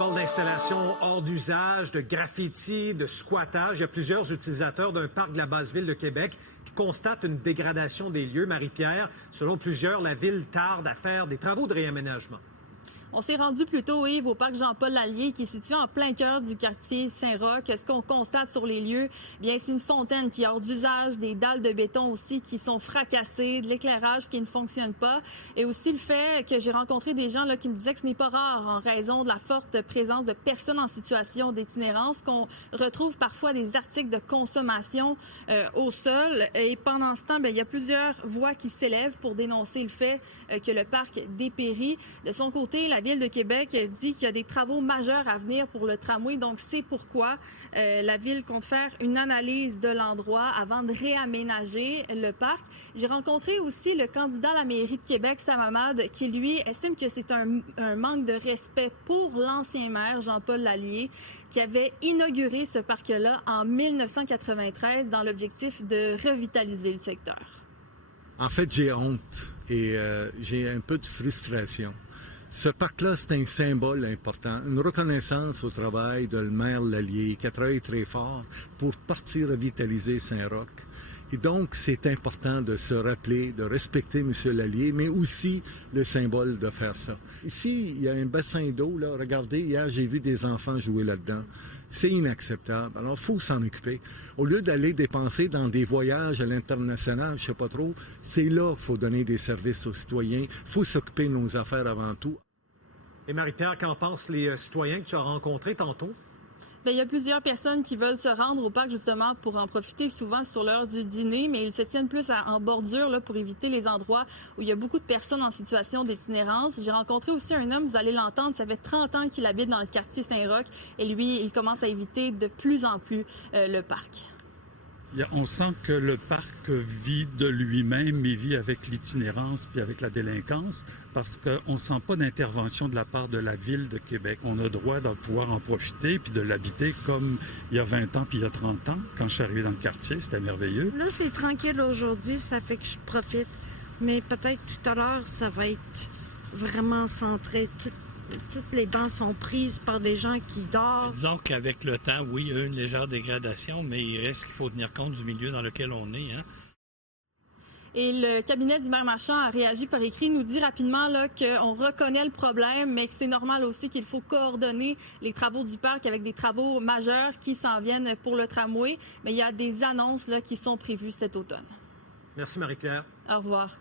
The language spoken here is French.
parle d'installations hors d'usage, de graffiti, de squattage. Il y a plusieurs utilisateurs d'un parc de la Basse-Ville de Québec qui constatent une dégradation des lieux. Marie-Pierre, selon plusieurs, la Ville tarde à faire des travaux de réaménagement. On s'est rendu plus tôt, Yves, au parc Jean-Paul Lallier, qui est situé en plein cœur du quartier Saint-Roch. Ce qu'on constate sur les lieux, bien, c'est une fontaine qui est hors d'usage, des dalles de béton aussi qui sont fracassées, de l'éclairage qui ne fonctionne pas. Et aussi le fait que j'ai rencontré des gens là, qui me disaient que ce n'est pas rare en raison de la forte présence de personnes en situation d'itinérance, qu'on retrouve parfois des articles de consommation au sol. Et pendant ce temps, bien, il y a plusieurs voix qui s'élèvent pour dénoncer le fait que le parc dépérit. De son côté, la Ville de Québec dit qu'il y a des travaux majeurs à venir pour le tramway, donc c'est pourquoi la Ville compte faire une analyse de l'endroit avant de réaménager le parc. J'ai rencontré aussi le candidat à la mairie de Québec, Sam Hamad, qui lui estime que c'est un manque de respect pour l'ancien maire Jean-Paul Lallier, qui avait inauguré ce parc-là en 1993 dans l'objectif de revitaliser le secteur. En fait, j'ai honte et j'ai un peu de frustration. Ce parc-là, c'est un symbole important, une reconnaissance au travail de le maire Lallier qui a travaillé très fort pour partir revitaliser Saint-Roch. Et donc, c'est important de se rappeler, de respecter M. Lallier, mais aussi le symbole de faire ça. Ici, il y a un bassin d'eau, là. Regardez, hier, j'ai vu des enfants jouer là-dedans. C'est inacceptable. Alors, il faut s'en occuper. Au lieu d'aller dépenser dans des voyages à l'international, je sais pas trop, c'est là qu'il faut donner des services aux citoyens. Il faut s'occuper de nos affaires avant tout. Et Marie-Pierre, qu'en pensent les citoyens que tu as rencontrés tantôt? Bien, il y a plusieurs personnes qui veulent se rendre au parc justement pour en profiter souvent sur l'heure du dîner, mais ils se tiennent plus en bordure là, pour éviter les endroits où il y a beaucoup de personnes en situation d'itinérance. J'ai rencontré aussi un homme, vous allez l'entendre, ça fait 30 ans qu'il habite dans le quartier Saint-Roch et lui, il commence à éviter de plus en plus le parc. On sent que le parc vit de lui-même, il vit avec l'itinérance puis avec la délinquance, parce qu'on ne sent pas d'intervention de la part de la Ville de Québec. On a droit de pouvoir en profiter puis de l'habiter comme il y a 20 ans puis il y a 30 ans. Quand je suis arrivé dans le quartier, c'était merveilleux. Là, c'est tranquille aujourd'hui, ça fait que je profite. Mais peut-être tout à l'heure, ça va être vraiment centré. Toutes les bancs sont prises par des gens qui dorment. Disons qu'avec le temps, oui, il y a eu une légère dégradation, mais il reste qu'il faut tenir compte du milieu dans lequel on est. Hein? Et le cabinet du maire Marchand a réagi par écrit, nous dit rapidement là, qu'on reconnaît le problème, mais que c'est normal aussi qu'il faut coordonner les travaux du parc avec des travaux majeurs qui s'en viennent pour le tramway. Mais il y a des annonces là, qui sont prévues cet automne. Merci Marie-Pierre. Au revoir.